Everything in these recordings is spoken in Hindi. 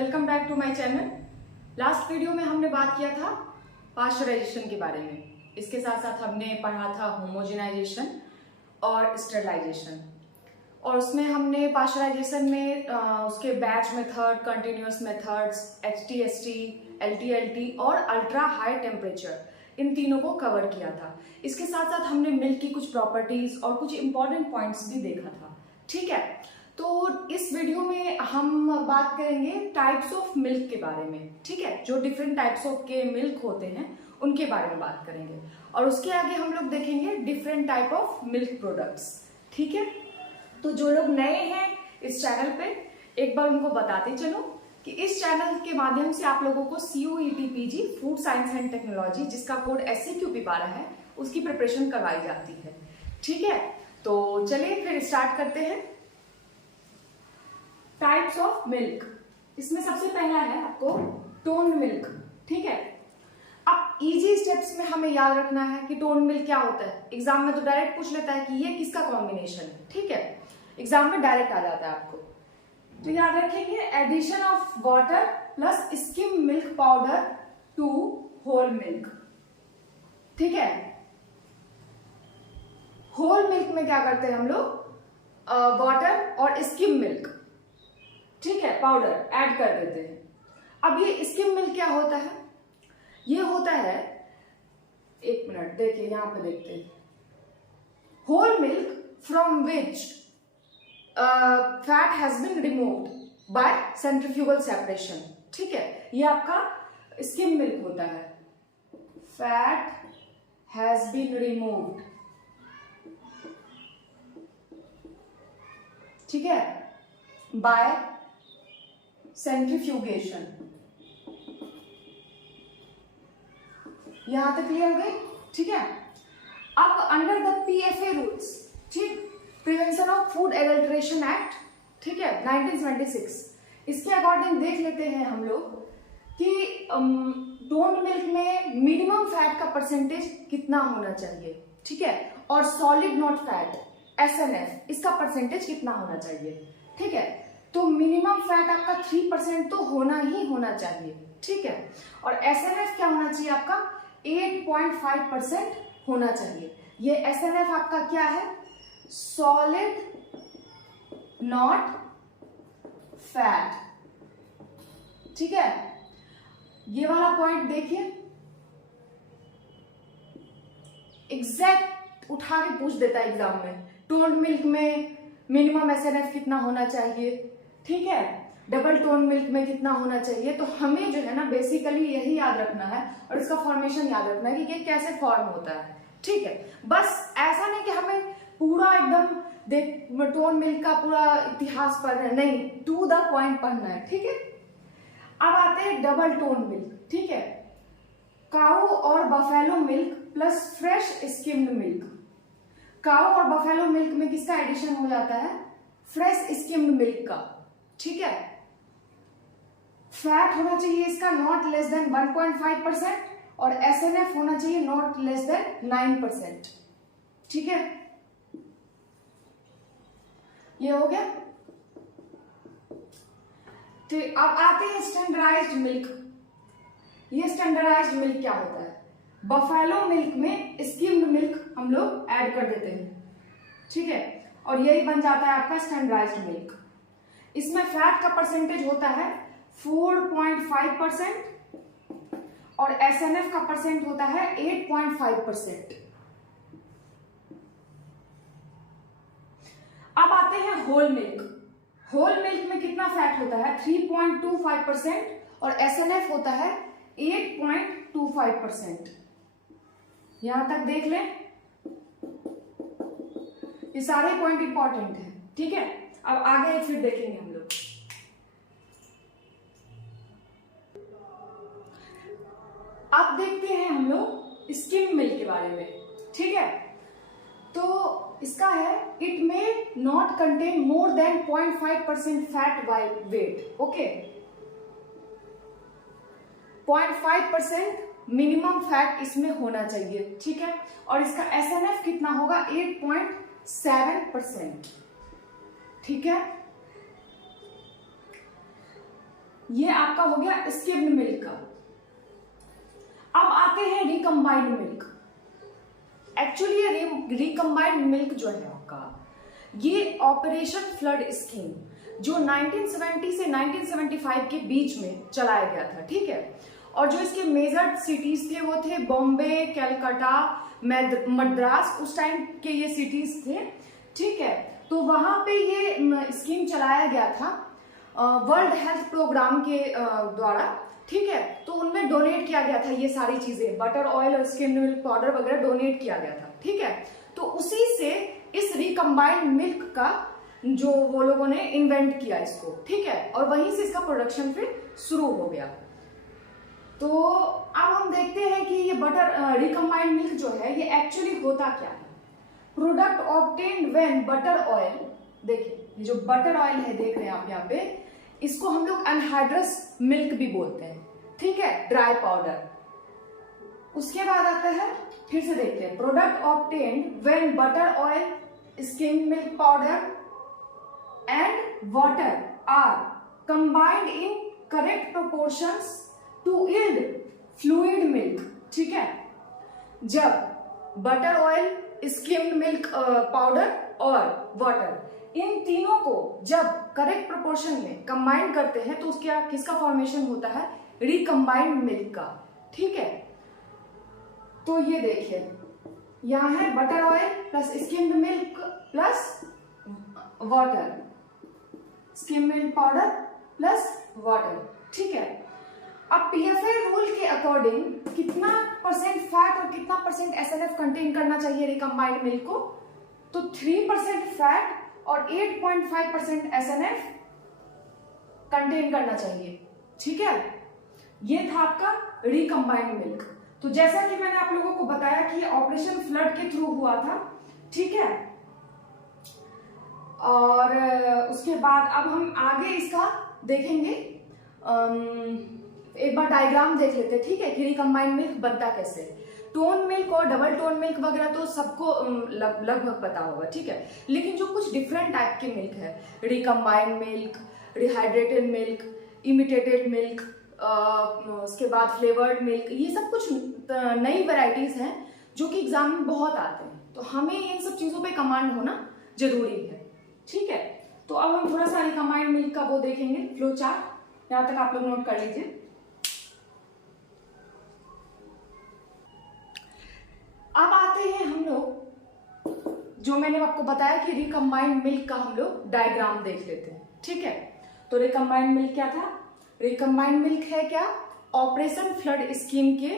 Welcome back to my channel. Last video में हमने बात किया था पास्चराइजेशन के बारे में। इसके साथ साथ हमने पढ़ा था होमोजेनाइजेशन और स्टरलाइजेशन, और उसमें हमने पास्चराइजेशन में उसके batch method, continuous methods, HT/ST, LT/LT और अल्ट्रा हाई टेम्परेचर, इन तीनों को कवर किया था। इसके साथ साथ हमने मिल्क की कुछ प्रॉपर्टीज और कुछ इंपॉर्टेंट पॉइंट्स भी देखा था। ठीक है, तो इस वीडियो में हम बात करेंगे टाइप्स ऑफ मिल्क के बारे में। ठीक है, जो डिफरेंट टाइप्स ऑफ के मिल्क होते हैं उनके बारे में बात करेंगे, और उसके आगे हम लोग देखेंगे different type of milk products. ठीक है, तो जो लोग नए हैं इस चैनल पे, एक बार उनको बताते चलो कि इस चैनल के माध्यम से आप लोगों को CUET PG food science and technology, जिसका कोड SCQP12 है, उसकी प्रिपरेशन करवाई जाती है। ठीक है, तो चलिए फिर स्टार्ट करते हैं। टाइप्स ऑफ मिल्क, इसमें सबसे पहला है आपको टोन मिल्क। ठीक है, अब इजी स्टेप्स में हमें याद रखना है कि टोन मिल्क क्या होता है। एग्जाम में तो डायरेक्ट पूछ लेता है कि ये किसका कॉम्बिनेशन है। ठीक है, एग्जाम में डायरेक्ट आ जाता है आपको, तो याद रखेंगे addition of water plus skim milk powder to whole milk. ठीक है, होल मिल्क में क्या करते हैं हम लोग, वाटर और स्किम मिल्क, ठीक है, पाउडर ऐड कर देते हैं। अब ये स्किम मिल्क क्या होता है, ये होता है, एक मिनट देखिए यहां पे देखते हैं, whole milk from which fat has been removed by centrifugal separation. ठीक है, ये आपका स्किम मिल्क होता है। फैट हैज बीन रिमूव्ड, ठीक है, बाय सेंट्रीफ्यूगेशन। यहां तक क्लियर हो गई। ठीक है, अब अंडर द PFA रूल्स, ठीक, prevention of food adulteration act, ठीक है, 1976, इसके अकॉर्डिंग देख लेते हैं हम लोग कि टोन मिल्क में मिनिमम फैट का परसेंटेज कितना होना चाहिए। ठीक है, और सॉलिड नॉट फैट SNF, इसका परसेंटेज कितना होना चाहिए। ठीक है, तो मिनिमम फैट आपका 3% तो होना ही होना चाहिए। ठीक है, और SNF क्या होना चाहिए आपका 8.5% होना चाहिए। ये SNF आपका क्या है, सॉलिड नॉट फैट। ठीक है, ये वाला पॉइंट देखिए, एग्जैक्ट उठा के पूछ देता है एग्जाम में। टोन मिल्क में मिनिमम SNF कितना होना चाहिए, ठीक है, डबल टोन मिल्क में कितना होना चाहिए। तो हमें जो है ना बेसिकली यही याद रखना है, और इसका फॉर्मेशन याद रखना है कि ये कैसे फॉर्म होता है। ठीक है, बस ऐसा नहीं कि हमें पूरा एकदम देख टोन मिल्क का पूरा इतिहास पढ़ना है, नहीं, टू द पॉइंट पढ़ना है। ठीक है, अब आते हैं डबल टोन मिल्क। ठीक है, काऊ और buffalo milk plus fresh skimmed milk. Cow और बफेलो मिल्क में किसका एडिशन हो जाता है, फ्रेश स्किम्ड मिल्क का। ठीक है, फैट होना चाहिए इसका नॉट लेस देन 1.5% और SNF होना चाहिए नॉट लेस देन 9%। ठीक है, ये हो गया। तो अब आते हैं स्टैंडर्डाइज्ड मिल्क। ये स्टैंडर्डाइज्ड मिल्क क्या होता है, बफेलो मिल्क में स्किम्ड मिल्क हम लोग ऐड कर देते हैं। ठीक है, और यही बन जाता है आपका स्टैंडर्डाइज्ड मिल्क। इसमें फैट का परसेंटेज होता है 4.5% और SNF का परसेंट होता है 8.5%। अब आते हैं होल मिल्क। होल मिल्क में कितना फैट होता है 3.25% और SNF होता है 8.25%। यहां तक देख लें, ये सारे पॉइंट इंपॉर्टेंट है। ठीक है, अब आगे फिर देखेंगे हम लोग। अब देखते हैं हम लोग स्किम मिल्क के बारे में। ठीक है, तो इसका है इट में not contain more than 0.5% fat by weight. Okay, 0.5% minimum fat इसमें होना चाहिए। ठीक है, और इसका SNF कितना होगा 8.7%। ठीक है, ये आपका हो गया स्किम्ड मिल्क का। अब आते हैं रिकम्बाइंड मिल्क। एक्चुअली ये रिकम्बाइंड मिल्क जो है आपका, ये ऑपरेशन फ्लड स्कीम जो 1970 से 1975 के बीच में चलाया गया था, ठीक है। और जो इसके मेजर सिटीज थे वो थे बॉम्बे, कलकत्ता, मद्रास, उस टाइम के ये सिटीज थे, ठीक है। तो वहां पे ये स्कीम चलाया गया था वर्ल्ड हेल्थ प्रोग्राम के द्वारा, ठीक है। तो उनमें डोनेट किया गया था ये सारी चीजें, बटर ऑयल और स्किम्ड मिल्क पाउडर वगैरह डोनेट किया गया था, ठीक है। तो उसी से इस रिकम्बाइंड मिल्क का जो वो लोगों ने इन्वेंट किया इसको, ठीक है। और वहीं से इसका प्रोडक्शन फिर शुरू हो गया। तो अब हम देखते हैं कि ये बटर रिकम्बाइंड मिल्क जो है ये एक्चुअली होता क्या है। Product obtained when butter oil, देखिए ये जो बटर ऑयल है देख रहे हैं आप यहाँ पे, इसको हम लोग अनहाइड्रस मिल्क भी बोलते हैं, ठीक है, ड्राई पाउडर। उसके बाद आता है, फिर से देखते हैं, product obtained when butter oil, skimmed milk powder and water are combined in correct proportions to yield fluid milk, ठीक है। जब butter oil, skimmed milk powder और वाटर, इन तीनों को जब करेक्ट प्रोपोर्शन में कंबाइन करते हैं तो उसका किसका फॉर्मेशन होता है, रिकम्बाइंड मिल्क का, ठीक है। तो ये देखिए यहां है butter oil plus skimmed milk plus water, skimmed milk powder plus water, ठीक है। अब पीएफए रूल के अकॉर्डिंग कितना परसेंट फैट और कितना परसेंट एसएनएफ कंटेन करना चाहिए रिकम्बाइंड मिल्क को, तो 3% फैट और 8.5% एसएनएफ कंटेन करना चाहिए, ठीक है। ये था आपका रिकम्बाइंड मिल्क। तो जैसा कि मैंने आप लोगों को बताया कि ऑपरेशन फ्लड के थ्रू हुआ था, ठीक है। और उसके बाद अब हम आगे इसका देखेंगे, एक बार डायग्राम देख लेते हैं, ठीक है, कि रिकम्बाइंड मिल्क बनता कैसे। टोन मिल्क और डबल टोन मिल्क वगैरह तो सबको लगभग पता होगा, ठीक है। लेकिन जो कुछ डिफरेंट टाइप के मिल्क है, recombined milk, rehydrated milk, imitated milk, उसके बाद फ्लेवर्ड मिल्क, ये सब कुछ नई वैरायटीज हैं जो कि एग्जाम में बहुत आते हैं। तो हमें इन सब चीजों पे कमांड होना जरूरी है, ठीक है। तो अब हम थोड़ा सा रिकम्बाइंड मिल्क का वो देखेंगे, फ्लो चार्ट, यहां तक आप लोग नोट कर लीजिए। अब आते हैं हम लोग, जो मैंने आपको बताया कि रिकम्बाइंड मिल्क का हम लोग डायग्राम देख लेते हैं, ठीक है। तो रिकम्बाइंड मिल्क क्या था, रिकम्बाइंड मिल्क है क्या, ऑपरेशन फ्लड स्कीम के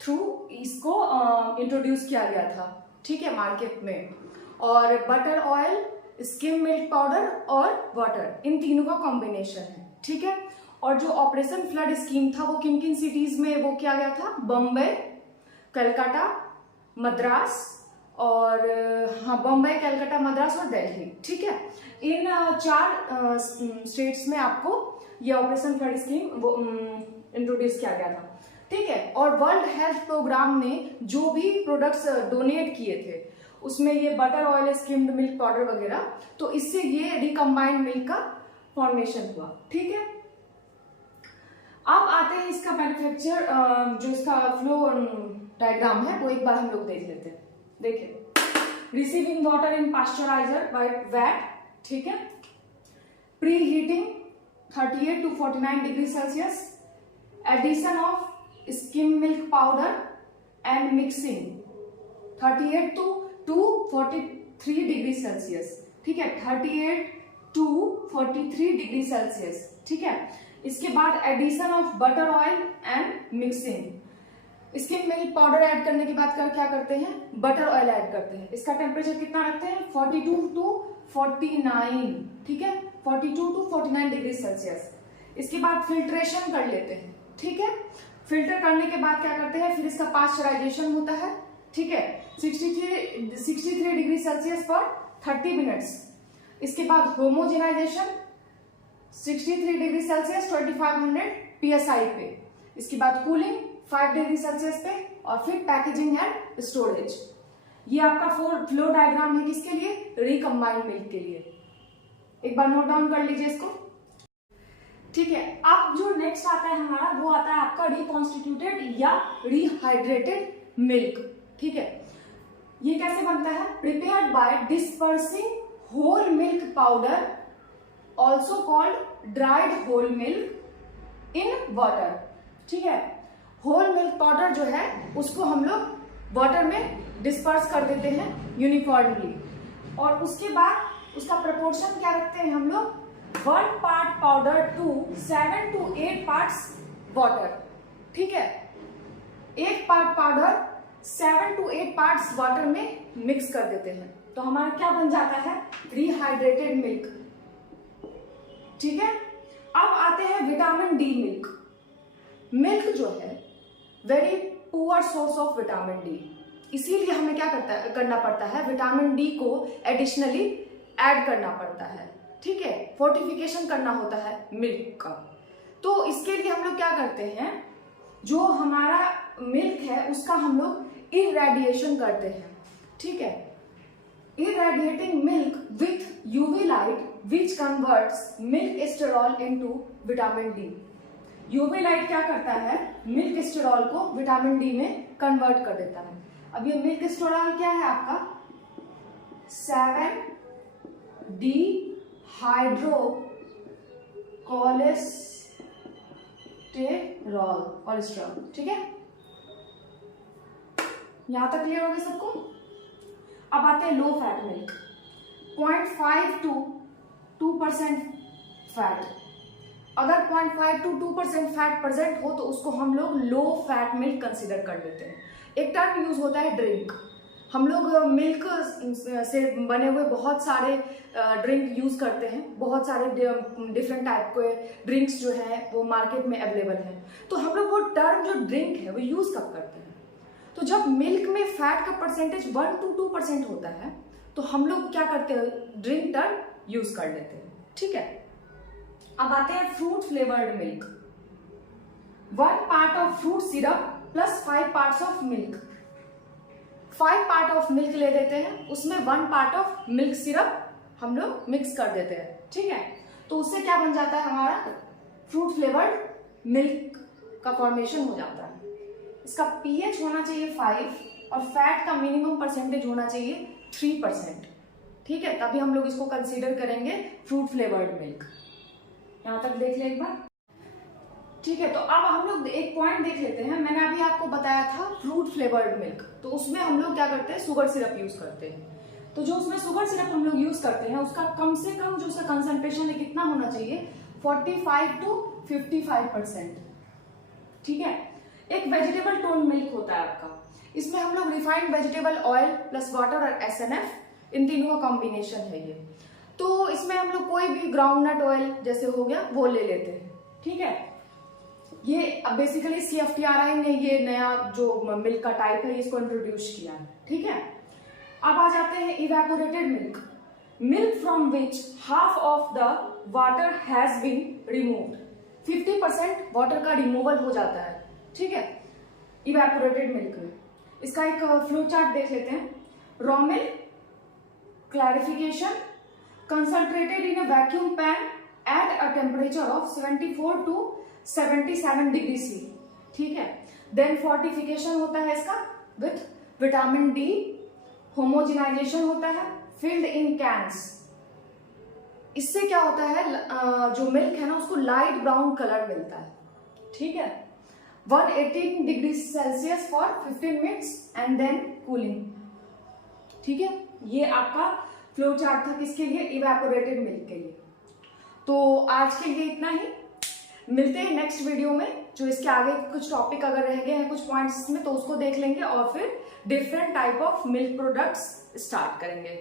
थ्रू इसको इंट्रोड्यूस किया गया था, ठीक है, मार्केट में। और butter oil, scheme milk powder और वाटर, इन तीनों का कॉम्बिनेशन है, ठीक है। और जो ऑपरेशन फ्लड स्कीम था वो किन किन सिटीज में वो किया गया था, बॉम्बे, कलकत्ता, मद्रास और हाँ बॉम्बे, कलकत्ता, मद्रास और दिल्ली, ठीक है। इन 4 स्टेट्स में आपको ये ऑपरेशन फ्लड स्कीम वो इंट्रोड्यूस किया गया था, ठीक है। और वर्ल्ड हेल्थ प्रोग्राम ने जो भी प्रोडक्ट्स डोनेट किए थे उसमें ये butter oil, skimmed milk powder वगैरह, तो इससे ये रिकम्बाइंड मिल्क का फॉर्मेशन हुआ, ठीक है। अब आते हैं इसका मैन्युफैक्चर, जो इसका फ्लो डायग्राम है वो एक बार हम लोग देख लेते हैं। देखिए, receiving water in pasteuriser by vat, ठीक है, pre heating 38 to 49 degree Celsius, addition of skim milk powder and mixing 38 to 43 degree Celsius, ठीक है, 38 to 43 डिग्री सेल्सियस, ठीक है। इसके बाद addition of butter oil and mixing. Skim milk powder add करने के बाद क्या करते हैं, बटर ऑयल ऐड करते हैं। इसका टेम्परेचर कितना रखते हैं, 42 to 49, ठीक है, 42 to 49 डिग्री सेल्सियस। इसके बाद फिल्ट्रेशन कर लेते हैं, ठीक है। फिल्टर करने के बाद क्या करते हैं, फिर इसका पास्चराइजेशन होता है, ठीक है, 63 डिग्री सेल्सियस पर 30 मिनट्स। इसके बाद होमोजेनाइजेशन 63 डिग्री सेल्सियस 2500 PSI पे। इसके बाद कूलिंग 5 डिग्री सेल्सियस पे और फिर पैकेजिंग एंड स्टोरेज। ये आपका फ्लो डायग्राम है किसके लिए, रिकम्बाइंड मिल्क के लिए। एक बार नोट डाउन कर लीजिए इसको। ठीक है, अब जो नेक्स्ट आता है हमारा वो आता है आपका रिकॉन्स्टिट्यूटेड या रिहाइड्रेटेड मिल्क। ठीक है, ये कैसे बनता है? Prepared by dispersing whole milk powder also called dried whole milk in water. ठीक है, होल मिल्क पाउडर जो है उसको हम लोग वाटर में डिस्पर्स कर देते हैं यूनिफॉर्मली, और उसके बाद उसका प्रपोर्शन क्या रखते हैं हम लोग? 1 part powder to 7 to 8 parts water. ठीक है, 1 part powder 7 to 8 parts water में मिक्स कर देते हैं, तो हमारा क्या बन जाता है? Rehydrated milk. ठीक है, अब आते हैं विटामिन डी मिल्क। मिल्क जो है very poor source of vitamin D, इसीलिए हमें क्या करना पड़ता है? विटामिन डी को एडिशनली ऐड करना पड़ता है। ठीक है, फोर्टिफिकेशन करना होता है मिल्क का। तो इसके लिए हम लोग क्या करते हैं? जो हमारा मिल्क है उसका हम लोग इरेडिएशन करते हैं। ठीक है, irradiating milk with UV light which converts milk esterol into vitamin D। UV light क्या करता है? मिल्क एस्टेरॉल को विटामिन डी में कन्वर्ट कर देता है। अब ये मिल्क एस्टेरॉल क्या है आपका? 7D hydro cholesterol. ठीक है, यहां तक क्लियर हो गया सबको? अब आते हैं low fat milk. 0.5 to 2% fat. अगर 0.5 to 2% फैट प्रेजेंट हो तो उसको हम लोग लो फैट मिल्क कंसीडर कर लेते हैं। एक टर्म यूज होता है ड्रिंक। हम लोग मिल्क से बने हुए बहुत सारे ड्रिंक यूज करते हैं, बहुत सारे डिफरेंट टाइप के ड्रिंक्स जो है वो मार्केट में अवेलेबल है। तो हम लोग वो टर्म जो ड्रिंक है वो यूज कब करते हैं? तो जब मिल्क में फैट का परसेंटेज 1 to 2% होता है तो हम लोग क्या करते हैं? ड्रिंक टर्म यूज कर लेते हैं। ठीक है, अब आते हैं fruit flavoured milk. 1 part of fruit syrup plus 5 parts of milk. 5 part of milk ले देते हैं, उसमें 1 पार्ट ऑफ मिल्क सिरप हम लोग मिक्स कर देते हैं। ठीक है, तो उससे क्या बन जाता है? हमारा फ्रूट फ्लेवर्ड मिल्क का फॉर्मेशन हो जाता है। इसका पीएच होना चाहिए 5 और फैट का मिनिमम परसेंटेज होना चाहिए 3%। ठीक है, तभी हम लोग इसको कंसीडर करेंगे फ्रूट फ्लेवर्ड मिल्क। यहां तक देख ले एक बार। ठीक है, तो अब हम लोग एक पॉइंट देख लेते हैं। मैंने अभी आपको बताया था फ्रूट फ्लेवर्ड मिल्क, तो उसमें हम लोग क्या करते हैं? शुगर सिरप यूज करते हैं। तो जो उसमें शुगर सिरप हम लोग यूज करते हैं उसका कम से कम जो उसका कंसंट्रेशन है कितना होना चाहिए? 45 to 55%। ठीक है, एक वेजिटेबल टोन मिल्क होता है आपका, इसमें हम लोग refined vegetable oil plus water और SNF इन तीनों का कॉम्बिनेशन है ये। तो इसमें हम लोग कोई भी ग्राउंडनट ऑयल जैसे हो गया वो ले लेते हैं। ठीक है, ये बेसिकली CFTRI ने ये नया जो मिल्क का टाइप है इसको इंट्रोड्यूस किया है। ठीक है, अब आ जाते हैं evaporated milk. Milk from which half of the water has been removed. 50% water का रिमूवल हो जाता है। ठीक है, इवेपोरेटेड मिल्क में। इसका एक फ्लो चार्ट देख लेते हैं। Raw milk, clarification, concentrated in a vacuum pan at a temperature of 74 to 77 degree C। ठीक है, देन फोर्टिफिकेशन होता है इसका विथ विटामिन डी, होमोजेनाइजेशन होता है, फिल्ड इन कैंस। इससे क्या होता है? जो मिल्क है ना उसको लाइट ब्राउन कलर मिलता है। ठीक है, 118 degree Celsius for 15 minutes and then cooling. ठीक है, ये आपका फ्लो चार्ट था किसके लिए? इवेपोरेटेड मिल्क के लिए। तो आज के लिए इतना ही, मिलते हैं नेक्स्ट वीडियो में। जो इसके आगे कुछ टॉपिक अगर रह गए हैं कुछ पॉइंट्स में तो उसको देख लेंगे और फिर different type of milk products start करेंगे।